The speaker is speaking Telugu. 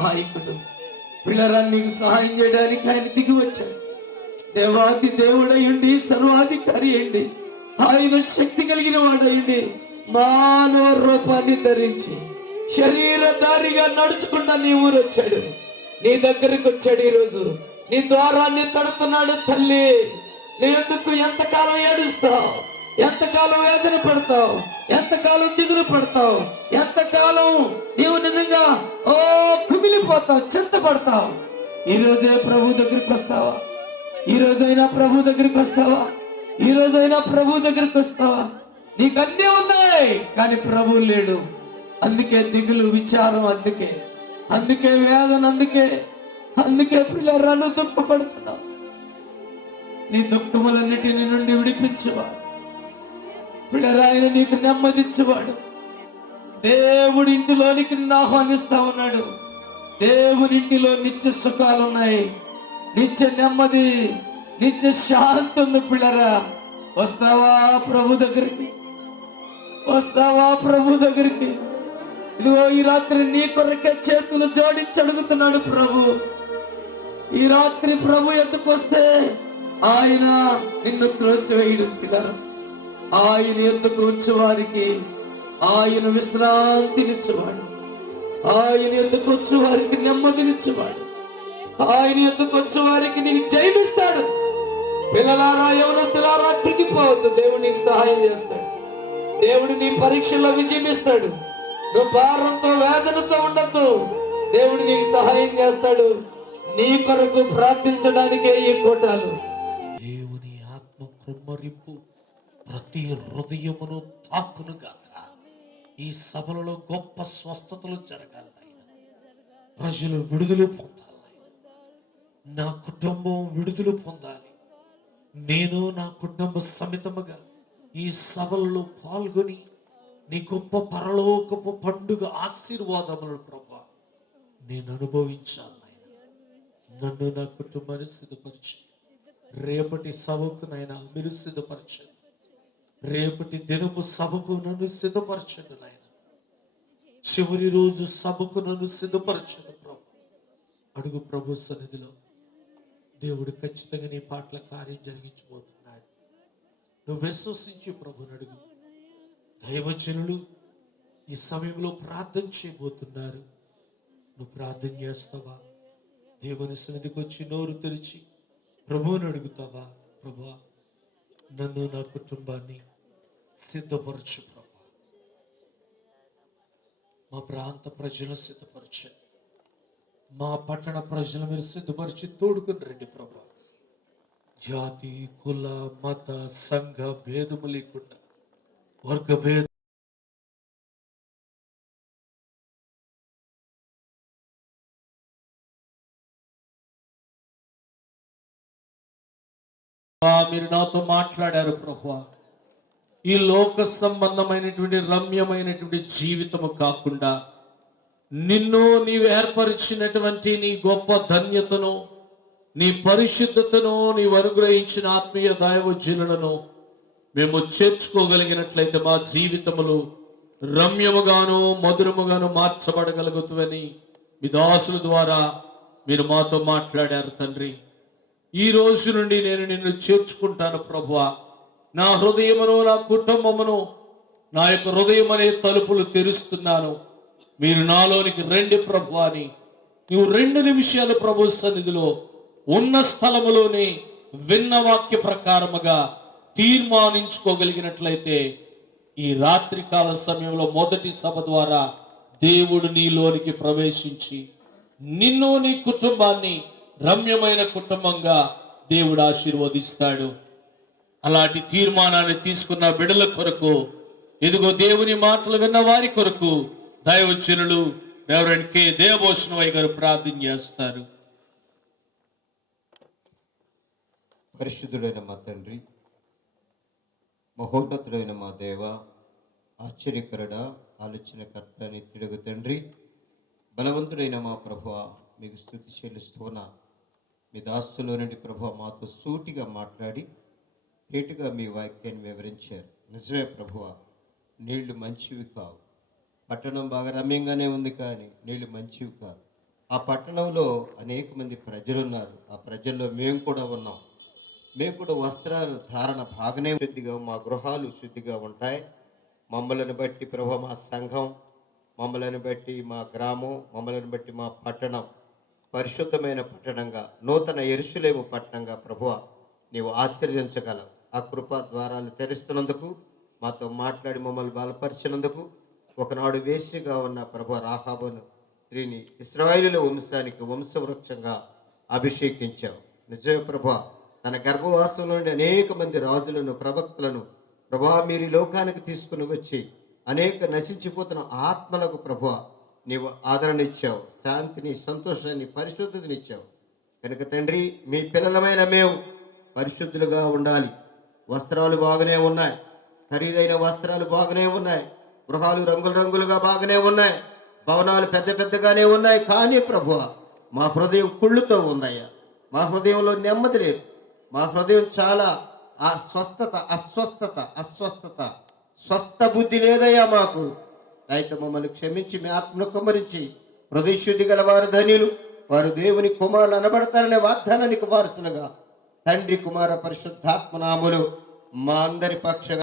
సహాయకుడు. పిల్లరా నీకు సహాయం చేయడానికి ఆయన దిగి వచ్చాడు. దేవాది దేవుడయ్యండి సర్వాధికారి అయ్యండి ఆయన శక్తి కలిగిన వాడయ్యండి మానవ రూపాన్ని ధరించి శరీరధారిగా నడుచుకుంటా నీ ఊరు వచ్చాడు. నీ దగ్గరికి వచ్చాడు ఈరోజు. నీ ద్వారాన్ని తడుతున్నాడు తల్లి. నీ ఎందుకు ఎంతకాలం ఏడుస్తావు? ఎంతకాలం వేదన పడతావు? ఎంతకాలం దిగులు పడతావు? ఎంతకాలం నీవు నిజంగా ఓ కుమిలిపోతావు చింత పడతావు ఈ రోజే ప్రభు దగ్గరికి వస్తావా? ఈ రోజైనా ప్రభు దగ్గరికి వస్తావా? ఈ రోజైనా ప్రభు దగ్గరికి వస్తావా? నీకు అన్నీ ఉన్నాయి కానీ ప్రభు లేడు. అందుకే దిగులు విచారం అందుకే. అందుకే వేదన అందుకే. అందుకే పిల్లరాలు దుఃఖపడుతున్నావు. నీ దుఃఖములన్నిటిని నుండి విడిపించేవాడు పిల్లరాయన నీకు నెమ్మదిచ్చేవాడు దేవుడి ఇంటిలోనికి ఆహ్వానిస్తా ఉన్నాడు. దేవుని ఇంటిలో నిత్య సుఖాలు ఉన్నాయి. నిత్య నెమ్మది నిత్య శాంతి ఉంది పిల్లరా వస్తావా ప్రభు దగ్గరికి? వస్తావా ప్రభు దగ్గరికి? ఇదిగో ఈ రాత్రి నీ కొరకే చేతులు జోడించి అడుగుతున్నాడు ప్రభు. ఈ రాత్రి ప్రభు ఎందుకు వస్తే ఆయన నిన్ను త్రోసివేయడు పిల్లరా ఆయన ఎందుకు వచ్చేవారికి? ఆయన విశ్రాంతినిచ్చేవాడు ఆయన ఎందుకు వచ్చేవారికి నెమ్మదినిచ్చేవాడు ఆయన ఎందుకు వచ్చేవారికి నీకు జయమిస్తాడు పిల్లలారా యవనస్తులారా కృంగిపోవద్దు. దేవుడు నీకు సహాయం చేస్తాడు. దేవుడు నీ పరీక్షల్లో విజయమిస్తాడు నువ్వు భారంతో వేదనతో ఉండద్దు. దేవుడు నీకు సహాయం చేస్తాడు. నీ కొరకు ప్రార్థించడానికే ఈ కోటాలు. దేవుని ఆత్మ కుమ్మరింపు. ప్రతి హృదయమును తాకునుగాక ఈ సభలలో గొప్ప స్వస్థతలు జరగాలి ప్రజలు విడుదల పొందాలి నా కుటుంబం విడుదల పొందాలి. నేను నా కుటుంబ సమితముగా ఈ సభలలో పాల్గొని నీ గొప్ప పరలోకపు పండుగ ఆశీర్వాదములు ప్రభా నేను అనుభవించాలి నన్ను నా కుటుంబాన్ని సిద్ధపరిచి రేపటి సభకు నాయన మీరు సిద్ధపరచండి. రేపటి దినపు సభకు నన్ను సిద్ధపరచండి నాయన. చివరి రోజు సభకు నన్ను సిద్ధపరచండి ప్రభు. అడుగు ప్రభు సన్నిధిలో దేవుడు ఖచ్చితంగా నీ పాటల కార్యం జరిగించబోతున్నాడు నువ్వు విశ్వసించి ప్రభుని అడుగు. దైవజనులు ఈ సమయంలో ప్రార్థన చేయబోతున్నారు. నువ్వు ప్రార్థన చేస్తావా? దేవుని సన్నిధికి వచ్చి నోరు తెరిచి ప్రభువుని అడుగుతావా? ప్రభువా నన్ను నా కుటుంబాన్ని సిద్ధపరచు ప్రభా. మా ప్రాంత ప్రజలు సిద్ధపరచండి మా పట్టణ ప్రజలు మీరు సిద్ధపరిచి తోడుకుని రండి ప్రభా. జాతి కుల మత సంఘ భేదము లేకుండా వర్గభేద మీరు నాతో మాట్లాడారు ప్రభా. ఈ లోక సంబంధమైనటువంటి రమ్యమైనటువంటి జీవితము కాకుండా నిన్ను నీవు ఏర్పరిచినటువంటి నీ గొప్ప ధన్యతను నీ పరిశుద్ధతను నీవు అనుగ్రహించిన ఆత్మీయ దైవజనులను మేము చేర్చుకోగలిగినట్లయితే మా జీవితములు రమ్యముగాను మధురముగాను మార్చబడగలుగుతుందని మీ దాసుల ద్వారా మీరు మాతో మాట్లాడారు తండ్రి. ఈ రోజు నుండి నేను నిన్ను చేర్చుకుంటాను ప్రభువా. నా హృదయమును నా కుటుంబమును నా యొక్క హృదయం అనే తలుపులు తెరుస్తున్నాను. మీరు నాలోనికి రెండు ప్రభు అని నువ్వు రెండు నిమిషాలు ప్రభు సన్నిధిలో ఉన్న స్థలములోనే విన్న వాక్య ప్రకారముగా తీర్మానించుకోగలిగినట్లయితే ఈ రాత్రి కాల సమయంలో మొదటి సభ ద్వారా దేవుడు నీలోనికి ప్రవేశించి నిన్ను నీ కుటుంబాన్ని రమ్యమైన కుటుంబంగా దేవుడు ఆశీర్వదిస్తాడు. అలాంటి తీర్మానాన్ని తీసుకున్న బిడల కొరకు ఇదిగో దేవుని మాటలు విన్న వారి కొరకు దైవచనులు రెవరెండ్ కె. దేవభూషణవయ్య గారు ప్రార్థన చేస్తారు. పరిశుద్ధుడైన మా తండ్రి మహోన్నతుడైన మా దేవ ఆశ్చర్యకరుడ ఆలోచనకర్త తిడుగు తండ్రి బలవంతుడైన మా ప్రభు మీకు స్థుతి చెల్లిస్తున్నా మీ దాస్తులో నుండి ప్రభు మాతో సూటిగా మాట్లాడి ఏటుగా మీ వాక్యాన్ని వివరించారు. నిజమే ప్రభువ నీళ్ళు మంచివి కావు. పట్టణం బాగా రమ్యంగానే ఉంది కానీ నీళ్ళు మంచివి కాదు ఆ పట్టణంలో అనేక మంది ప్రజలు ఉన్నారు ఆ ప్రజల్లో మేము కూడా ఉన్నాం. మేము కూడా వస్త్రాలు ధారణ బాగానే శుద్ధిగా మా గృహాలు శుద్ధిగా ఉంటాయి. మమ్మల్ని బట్టి ప్రభు మా సంఘం మమ్మల్ని బట్టి మా గ్రామం మమ్మల్ని బట్టి మా పట్టణం. పరిశుద్ధమైన పట్టణంగా నూతన ఎరుసులేము పట్టణంగా ప్రభువ నీవు ఆశ్చర్యించగల ఆ కృప ద్వారాలు తెరుస్తున్నందుకు మాతో మాట్లాడి మమ్మల్ని బలపరిచినందుకు ఒకనాడు వేసిగా ఉన్న ప్రభు రాహాబును స్త్రీని ఇస్రాయేలుల వంశానికి వంశవృక్షంగా అభిషేకించావు. నిజమే ప్రభా తన గర్భవాసం నుండి అనేక మంది రాజులను ప్రవక్తలను ప్రభా మీరు లోకానికి తీసుకుని వచ్చి అనేక నశించిపోతున్న ఆత్మలకు ప్రభా నీవు ఆదరణ ఇచ్చావు శాంతిని సంతోషాన్ని పరిశుద్ధతని ఇచ్చావు. కనుక తండ్రి మీ పిల్లలమైన మేము పరిశుద్ధులుగా ఉండాలి. వస్త్రాలు బాగానే ఉన్నాయి. ఖరీదైన వస్త్రాలు బాగానే ఉన్నాయి. గృహాలు రంగులు రంగులుగా బాగానే ఉన్నాయి. భవనాలు పెద్ద పెద్దగానే ఉన్నాయి. కానీ ప్రభు మా హృదయం కుళ్ళుతో ఉందయ్యా. మా హృదయంలో నెమ్మది లేదు. మా హృదయం చాలా ఆ స్వస్థత అస్వస్థత అస్వస్థత. స్వస్థ బుద్ధి లేదయ్యా మాకు. అయితే మమ్మల్ని క్షమించి మీ ఆత్మను కుమరించి హృదయశుద్ధి గల వారు ధనియులు. వారు దేవుని కుమారులు అనబడతారనే వాగ్దానానికి వారసులుగా. తండ్రి కుమార పరిశుద్ధాత్మనాములు మా అందరి పక్షంగా